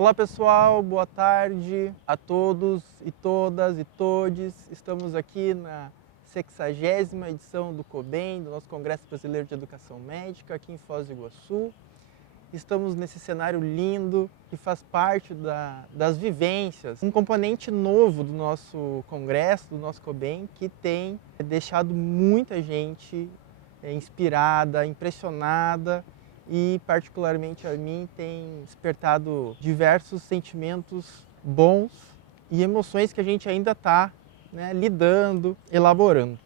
Olá pessoal, boa tarde a todos e todas e todes. Estamos aqui na 60ª edição do COBEM, do nosso Congresso Brasileiro de Educação Médica, aqui em Foz do Iguaçu. Estamos nesse cenário lindo que faz parte das vivências, um componente novo do nosso congresso, do nosso COBEM, que tem deixado muita gente inspirada, impressionada e particularmente a mim tem despertado diversos sentimentos bons e emoções que a gente ainda está lidando, elaborando.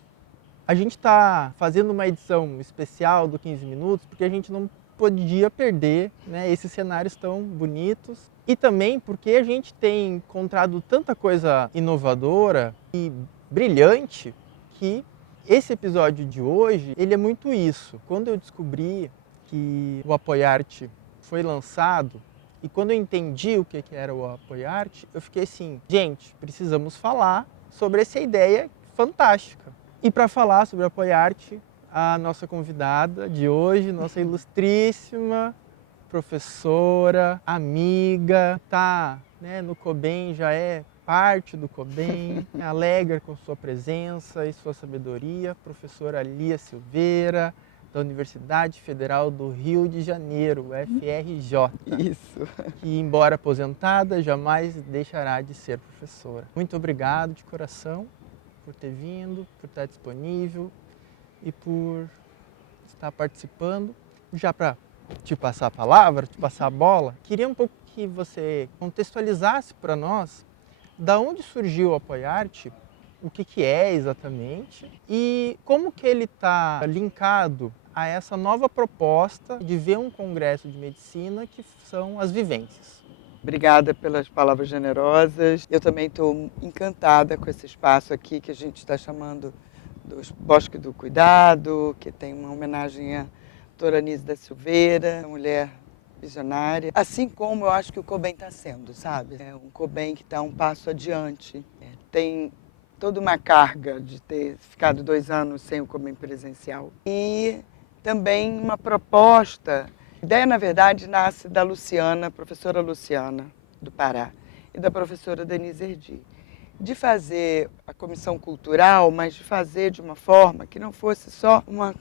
A gente está fazendo uma edição especial do 15 minutos porque a gente não podia perder esses cenários tão bonitos e também porque a gente tem encontrado tanta coisa inovadora e brilhante que esse episódio de hoje ele é muito isso. Quando eu descobri que o Apoiarte foi lançado e quando eu entendi o que era o Apoiarte, eu fiquei assim, gente, precisamos falar sobre essa ideia fantástica. E para falar sobre o Apoiarte, a nossa convidada de hoje, nossa ilustríssima professora, amiga, tá no COBEM, já é parte do COBEM, alegra com sua presença e sua sabedoria, professora Lia Silveira, da Universidade Federal do Rio de Janeiro, UFRJ. Isso. Que, embora aposentada, jamais deixará de ser professora. Muito obrigado de coração por ter vindo, por estar disponível e por estar participando. Já para te passar a palavra, te passar a bola, queria um pouco que você contextualizasse para nós da onde surgiu o Apoiarte, o que é exatamente e como que ele está linkado a essa nova proposta de ver um congresso de medicina que são as vivências. Obrigada pelas palavras generosas. Eu também estou encantada com esse espaço aqui que a gente está chamando do Bosque do Cuidado, que tem uma homenagem a doutora Anísia da Silveira, mulher visionária. Assim como eu acho que o COBEM está sendo, sabe? É um COBEM que está um passo adiante. Tem toda uma carga de ter ficado 2 anos sem o COBEM presencial. E também uma proposta. A ideia, na verdade, nasce da Luciana, professora Luciana, do Pará, e da professora Denise Erdi, de fazer a comissão cultural, mas de fazer de uma forma que não fosse só uma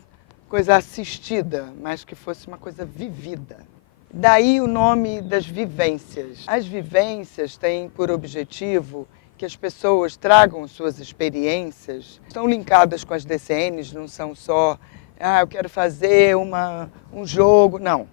coisa assistida, mas que fosse uma coisa vivida. Daí o nome das vivências. As vivências têm por objetivo que as pessoas tragam suas experiências, estão linkadas com as DCNs, não são só eu quero fazer um jogo. Não.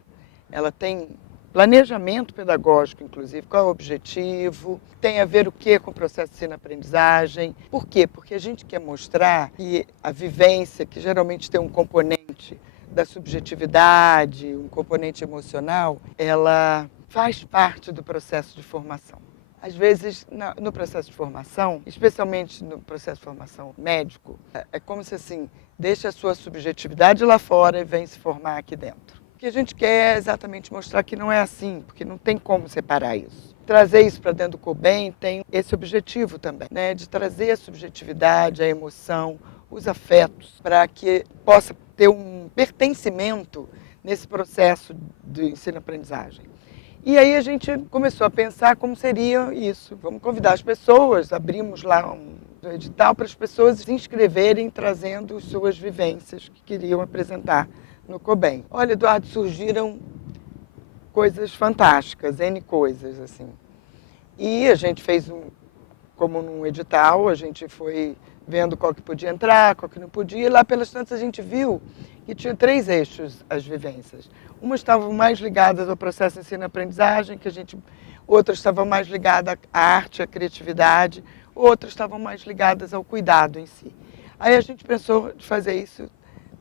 Ela tem planejamento pedagógico, inclusive, qual é o objetivo, tem a ver o que com o processo de ensino-aprendizagem. Por quê? Porque a gente quer mostrar que a vivência, que geralmente tem um componente da subjetividade, um componente emocional, ela faz parte do processo de formação. Às vezes, no processo de formação, especialmente no processo de formação médico, é como se assim, deixa a sua subjetividade lá fora e vem se formar aqui dentro. O que a gente quer é exatamente mostrar que não é assim, porque não tem como separar isso. Trazer isso para dentro do COBEM tem esse objetivo também, de trazer a subjetividade, a emoção, os afetos, para que possa ter um pertencimento nesse processo de ensino-aprendizagem. E aí a gente começou a pensar como seria isso. Vamos convidar as pessoas, abrimos lá um edital para as pessoas se inscreverem trazendo suas vivências que queriam apresentar no COBEM. Olha, Eduardo, surgiram coisas fantásticas, N coisas, assim. E a gente fez como num edital, a gente foi vendo qual que podia entrar, qual que não podia, e lá pelas tantas a gente viu que tinha 3 eixos as vivências. Umas estavam mais ligadas ao processo de ensino-aprendizagem, outras estavam mais ligadas à arte, à criatividade, outras estavam mais ligadas ao cuidado em si. Aí a gente pensou de fazer isso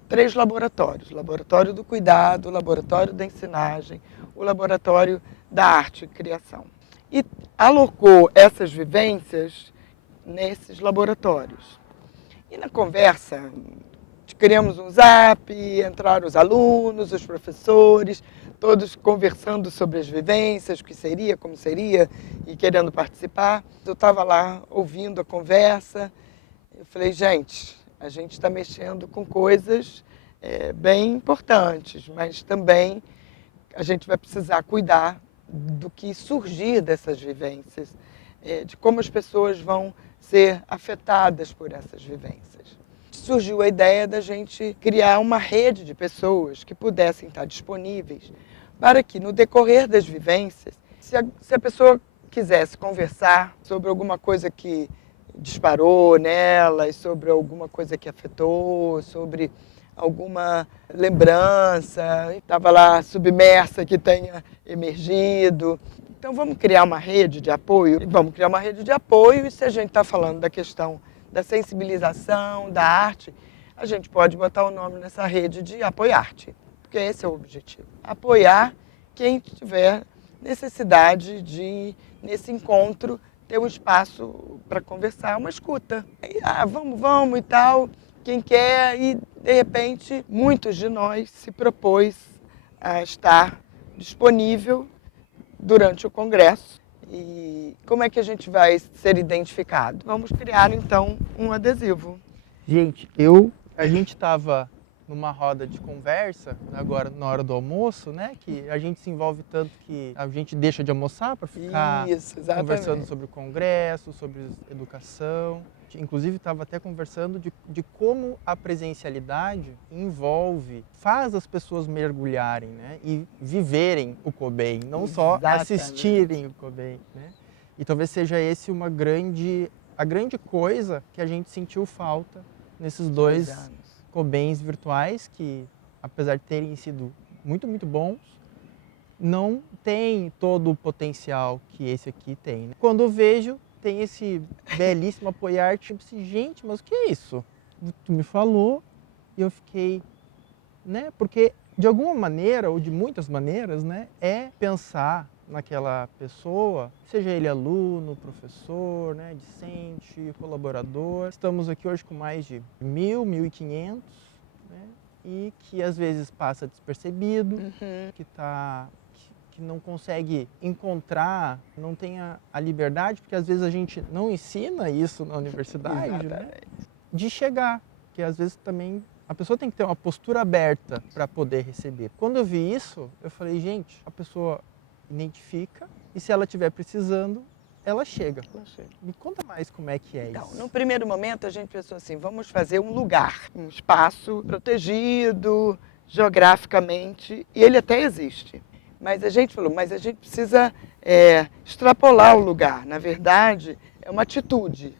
3 laboratórios: o laboratório do cuidado, o laboratório da ensinagem, o laboratório da arte e criação. E alocou essas vivências nesses laboratórios. E na conversa, criamos um zap, entraram os alunos, os professores, todos conversando sobre as vivências, o que seria, como seria, e querendo participar. Eu estava lá ouvindo a conversa, eu falei, gente, a gente está mexendo com coisas bem importantes, mas também a gente vai precisar cuidar do que surgir dessas vivências, de como as pessoas vão ser afetadas por essas vivências. Surgiu a ideia da gente criar uma rede de pessoas que pudessem estar disponíveis para que, no decorrer das vivências, se a pessoa quisesse conversar sobre alguma coisa que disparou nela, sobre alguma coisa que afetou, sobre alguma lembrança, estava lá submersa que tenha emergido. Então vamos criar uma rede de apoio? Vamos criar uma rede de apoio e se a gente está falando da questão da sensibilização, da arte, a gente pode botar o nome nessa rede de Apoiarte, porque esse é o objetivo. Apoiar quem tiver necessidade de, nesse encontro, ter um espaço para conversar, uma escuta. E, vamos e tal, quem quer, e de repente muitos de nós se propôs a estar disponível durante o congresso. E como é que a gente vai ser identificado? Vamos criar então um adesivo. Gente, a gente estava numa roda de conversa, agora na hora do almoço, né? Que a gente se envolve tanto que a gente deixa de almoçar para ficar conversando sobre o congresso, sobre educação. Inclusive estava até conversando de como a presencialidade faz as pessoas mergulharem, né? E viverem o Cobain, não só assistirem o Cobain, né? E talvez seja esse a grande coisa que a gente sentiu falta nesses 2 anos. Cobains virtuais que, apesar de terem sido muito, muito bons, não tem todo o potencial que esse aqui tem, né? Quando eu vejo, tem esse belíssimo Apoiarte, eu pensei, gente, mas o que é isso? Tu me falou e eu fiquei, né? Porque de alguma maneira, ou de muitas maneiras, né, é pensar naquela pessoa, seja ele aluno, professor, né, discente, colaborador. Estamos aqui hoje com mais de 1.500, né, e que às vezes passa despercebido, que não consegue encontrar, não tem a liberdade, porque às vezes a gente não ensina isso na universidade, né, de chegar, que às vezes também a pessoa tem que ter uma postura aberta para poder receber. Quando eu vi isso, eu falei, gente, a pessoa identifica e se ela estiver precisando, ela chega. Me conta mais como é que é isso. No primeiro momento a gente pensou assim, vamos fazer um lugar, um espaço protegido geograficamente, e ele até existe. Mas a gente falou, mas a gente precisa extrapolar o lugar. Na verdade, é uma atitude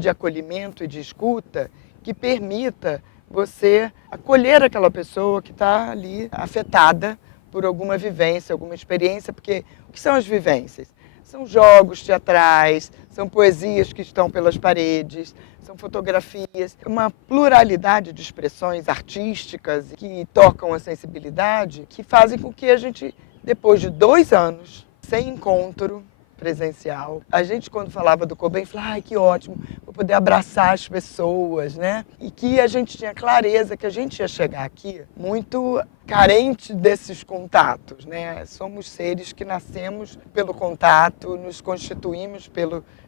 de acolhimento e de escuta que permita você acolher aquela pessoa que está ali afetada por alguma vivência, alguma experiência, porque o que são as vivências? São jogos teatrais, são poesias que estão pelas paredes, são fotografias, uma pluralidade de expressões artísticas que tocam a sensibilidade, que fazem com que a gente, depois de 2 anos sem encontro presencial, a gente quando falava do Cobain, falava, ai que ótimo, vou poder abraçar as pessoas, né? E que a gente tinha clareza que a gente ia chegar aqui muito carente desses contatos, né? Somos seres que nascemos pelo contato, nos constituímos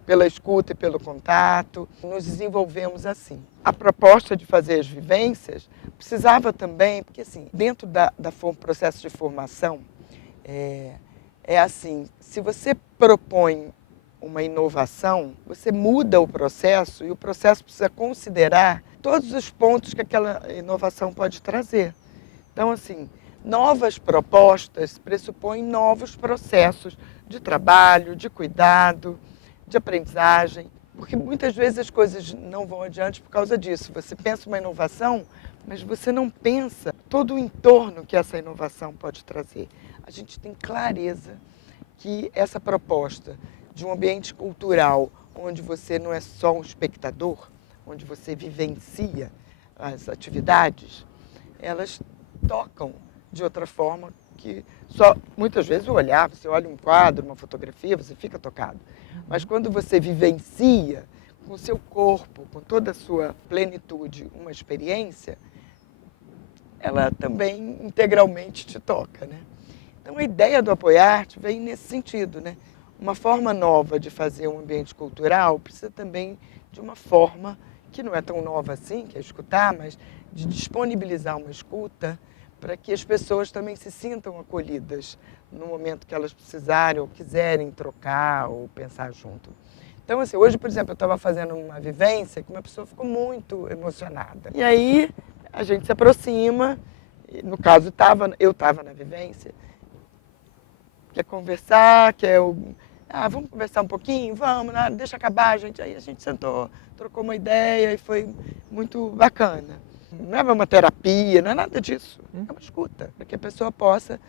pela escuta e pelo contato, nos desenvolvemos assim. A proposta de fazer as vivências precisava também, porque assim, dentro do processo de formação, é assim, se você propõe uma inovação, você muda o processo e o processo precisa considerar todos os pontos que aquela inovação pode trazer. Então, assim, novas propostas pressupõem novos processos de trabalho, de cuidado, de aprendizagem, porque muitas vezes as coisas não vão adiante por causa disso. Você pensa uma inovação, mas você não pensa todo o entorno que essa inovação pode trazer. A gente tem clareza que essa proposta de um ambiente cultural onde você não é só um espectador, onde você vivencia as atividades, elas tocam de outra forma que só muitas vezes o olhar, você olha um quadro, uma fotografia, você fica tocado. Mas quando você vivencia com o seu corpo, com toda a sua plenitude, uma experiência, ela também integralmente te toca, né? Então, a ideia do Apoiarte vem nesse sentido, né? Uma forma nova de fazer um ambiente cultural precisa também de uma forma que não é tão nova assim, que é escutar, mas de disponibilizar uma escuta para que as pessoas também se sintam acolhidas no momento que elas precisarem ou quiserem trocar ou pensar junto. Então, assim, hoje, por exemplo, eu estava fazendo uma vivência que uma pessoa ficou muito emocionada. E aí a gente se aproxima, no caso eu estava na vivência, quer conversar, vamos conversar um pouquinho? Vamos, né? Deixa acabar, gente. Aí a gente sentou, trocou uma ideia e foi muito bacana. Não é uma terapia, não é nada disso. É uma escuta, para que a pessoa possa...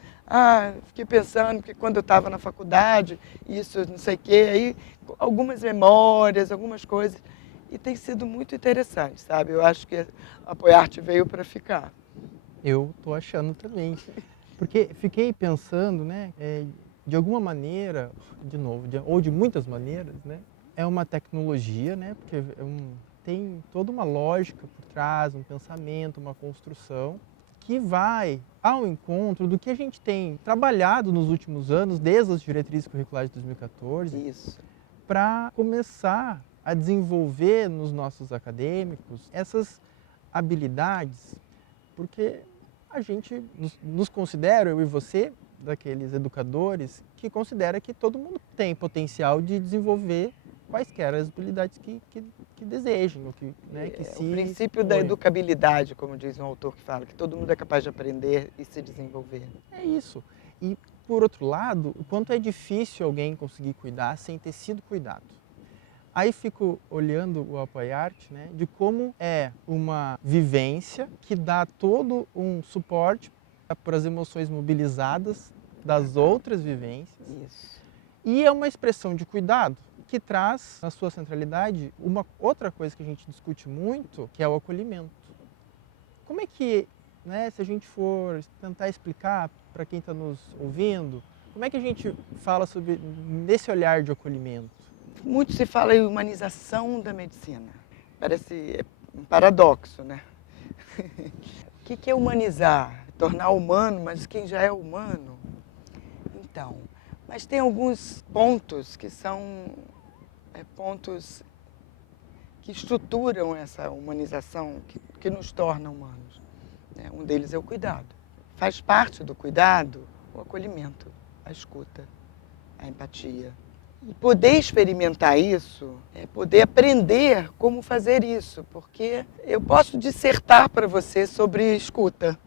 fiquei pensando que quando eu estava na faculdade, isso, não sei o quê, aí algumas memórias, algumas coisas. E tem sido muito interessante, sabe? Eu acho que a Apoiarte veio para ficar. Eu tô achando também. Porque fiquei pensando, né, de alguma maneira, de novo, ou de muitas maneiras, né, é uma tecnologia, né, porque tem toda uma lógica por trás, um pensamento, uma construção, que vai ao encontro do que a gente tem trabalhado nos últimos anos, desde as diretrizes curriculares de 2014, para começar a desenvolver nos nossos acadêmicos essas habilidades, porque a gente nos considera, eu e você, daqueles educadores que considera que todo mundo tem potencial de desenvolver quaisquer as habilidades que desejem, ou que, né, que se o princípio da educabilidade, como diz um autor que fala, que todo mundo é capaz de aprender e se desenvolver. É isso. E, por outro lado, o quanto é difícil alguém conseguir cuidar sem ter sido cuidado. Aí fico olhando o Apoiarte, né, de como é uma vivência que dá todo um suporte para as emoções mobilizadas das outras vivências. Isso. E é uma expressão de cuidado que traz na sua centralidade uma outra coisa que a gente discute muito, que é o acolhimento. Como é que, né, se a gente for tentar explicar para quem está nos ouvindo, como é que a gente fala sobre nesse olhar de acolhimento? Muito se fala em humanização da medicina. Parece um paradoxo, né? O que é humanizar? Tornar humano, mas quem já é humano? Então, mas tem alguns pontos que são pontos que estruturam essa humanização, que nos torna humanos. Um deles é o cuidado. Faz parte do cuidado o acolhimento, a escuta, a empatia. E poder experimentar isso, é poder aprender como fazer isso, porque eu posso dissertar para você sobre escuta.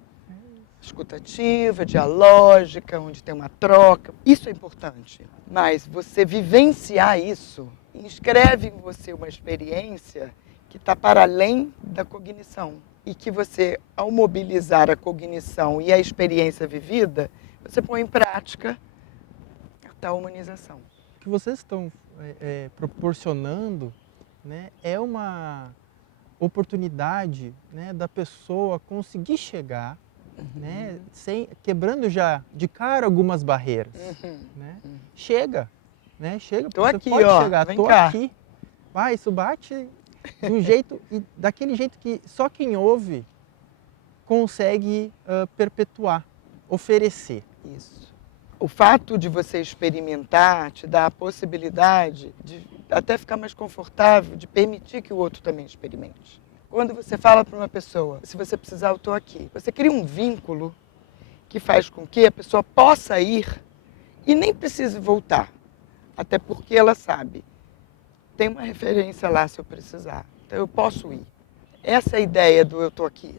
Escuta ativa, dialógica, onde tem uma troca, isso é importante. Mas você vivenciar isso, inscreve em você uma experiência que está para além da cognição. E que você, ao mobilizar a cognição e a experiência vivida, você põe em prática a tal humanização. O que vocês estão proporcionando, né, é uma oportunidade, né, da pessoa conseguir chegar, né, quebrando já de cara algumas barreiras. Né? Chega, né? Chega, tô você aqui, pode ó, chegar, vem tô cá. aqui. Vai, isso bate de um jeito, e daquele jeito que só quem ouve consegue perpetuar, oferecer. Isso. O fato de você experimentar te dá a possibilidade de até ficar mais confortável, de permitir que o outro também experimente. Quando você fala para uma pessoa, se você precisar, eu estou aqui. Você cria um vínculo que faz com que a pessoa possa ir e nem precise voltar. Até porque ela sabe, tem uma referência lá se eu precisar. Então eu posso ir. Essa é a ideia do eu estou aqui.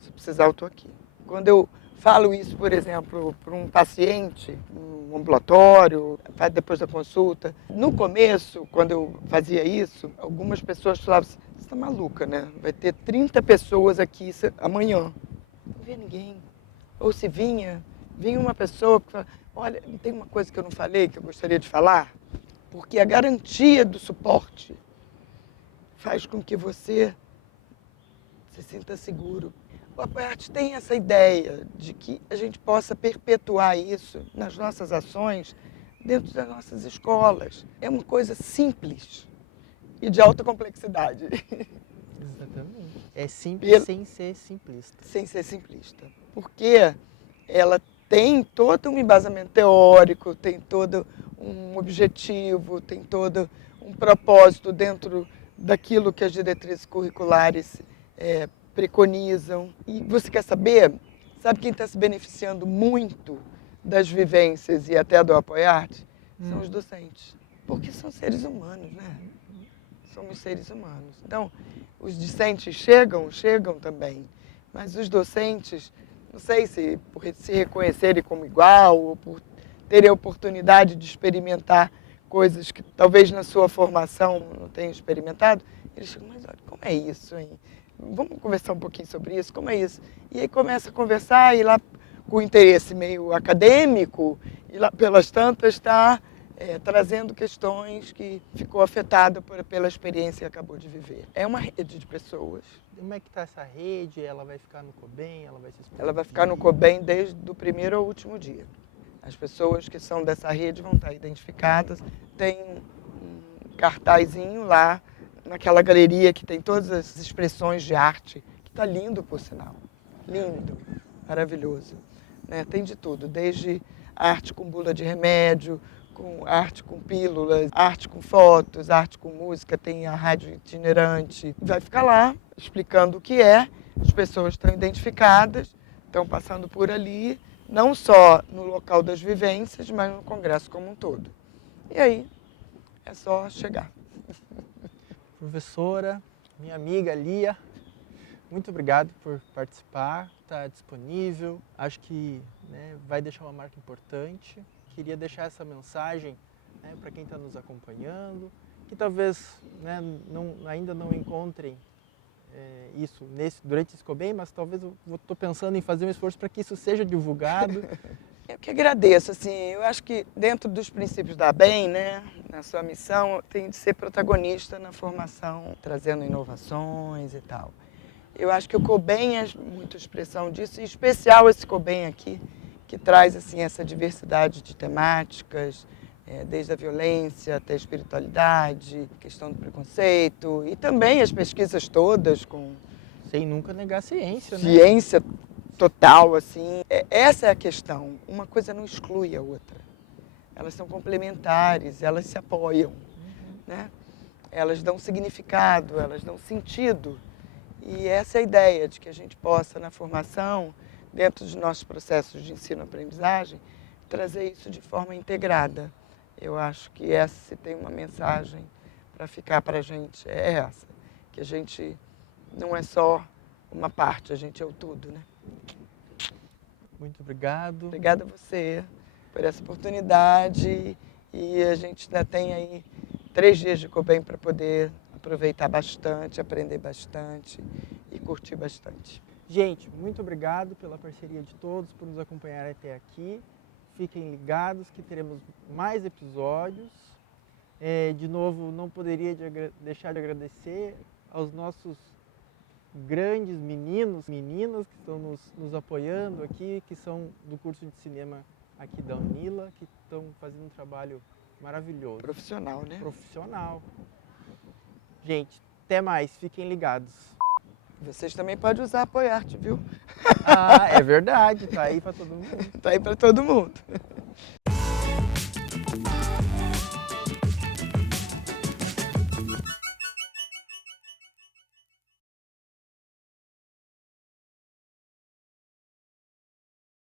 Se precisar, eu estou aqui. Quando eu falo isso, por exemplo, para um paciente, um ambulatório, depois da consulta. No começo, quando eu fazia isso, algumas pessoas falavam assim, você está maluca, né? Vai ter 30 pessoas aqui amanhã. Não via ninguém. Ou se vinha uma pessoa que fala, olha, tem uma coisa que eu não falei, que eu gostaria de falar, porque a garantia do suporte faz com que você se sinta seguro. O Apoiarte tem essa ideia de que a gente possa perpetuar isso nas nossas ações dentro das nossas escolas. É uma coisa simples e de alta complexidade. Exatamente. É simples sem ser simplista. Sem ser simplista. Porque ela tem todo um embasamento teórico, tem todo um objetivo, tem todo um propósito dentro daquilo que as diretrizes curriculares preconizam. E você quer saber? Sabe quem está se beneficiando muito das vivências e até do Apoiarte? São os docentes. Porque são seres humanos, né? Somos seres humanos. Então, os discentes chegam também. Mas os docentes, não sei se por se reconhecerem como igual ou por terem a oportunidade de experimentar coisas que talvez na sua formação não tenham experimentado, eles chegam, mas olha, como é isso, hein? Vamos conversar um pouquinho sobre isso, como é isso? E aí começa a conversar e lá com interesse meio acadêmico, e lá pelas tantas está trazendo questões que ficou afetado pela experiência que acabou de viver. É uma rede de pessoas. Como é que está essa rede? Ela vai ficar no COBEM? Ela vai se expandir? Ela vai ficar no COBEM desde o primeiro ao último dia. As pessoas que são dessa rede vão estar identificadas. Tem um cartazinho lá, naquela galeria que tem todas as expressões de arte, que está lindo, por sinal. Lindo, maravilhoso. Né? Tem de tudo, desde arte com bula de remédio, com arte com pílulas, arte com fotos, arte com música, tem a rádio itinerante. Vai ficar lá explicando o que é, as pessoas estão identificadas, estão passando por ali, não só no local das vivências, mas no congresso como um todo. E aí, é só chegar. Professora, minha amiga Lia, muito obrigado por participar, está disponível, acho que vai deixar uma marca importante. Queria deixar essa mensagem para quem está nos acompanhando, que talvez ainda não encontrem isso durante esse COBEM, mas talvez eu estou pensando em fazer um esforço para que isso seja divulgado. Eu que agradeço, assim, eu acho que dentro dos princípios da ABEM, né, na sua missão, tem de ser protagonista na formação, trazendo inovações e tal. Eu acho que o COBEM é muito expressão disso, em especial esse COBEM aqui, que traz assim, essa diversidade de temáticas, desde a violência até a espiritualidade, questão do preconceito, e também as pesquisas todas com... Sem nunca negar a ciência, né? Ciência total, assim. Essa é a questão. Uma coisa não exclui a outra. Elas são complementares, elas se apoiam, né? Elas dão significado, elas dão sentido. E essa é a ideia de que a gente possa, na formação, dentro dos nossos processos de ensino-aprendizagem, trazer isso de forma integrada. Eu acho que se tem uma mensagem para ficar para a gente, é essa. Que a gente não é só uma parte, a gente é o tudo, né? Muito obrigado. Obrigada a você por essa oportunidade. E a gente ainda tem aí 3 dias de COBEM para poder aproveitar bastante, aprender bastante e curtir bastante. Gente, muito obrigado pela parceria de todos, por nos acompanhar até aqui. Fiquem ligados que teremos mais episódios. De novo, não poderia deixar de agradecer aos nossos grandes meninos, meninas que estão nos apoiando aqui, que são do curso de cinema aqui da Unila, que estão fazendo um trabalho maravilhoso. Profissional, né? Profissional. Gente, até mais, fiquem ligados. Vocês também podem usar Apoiarte, viu? Ah, é verdade, tá aí para todo mundo. Tá aí para todo mundo.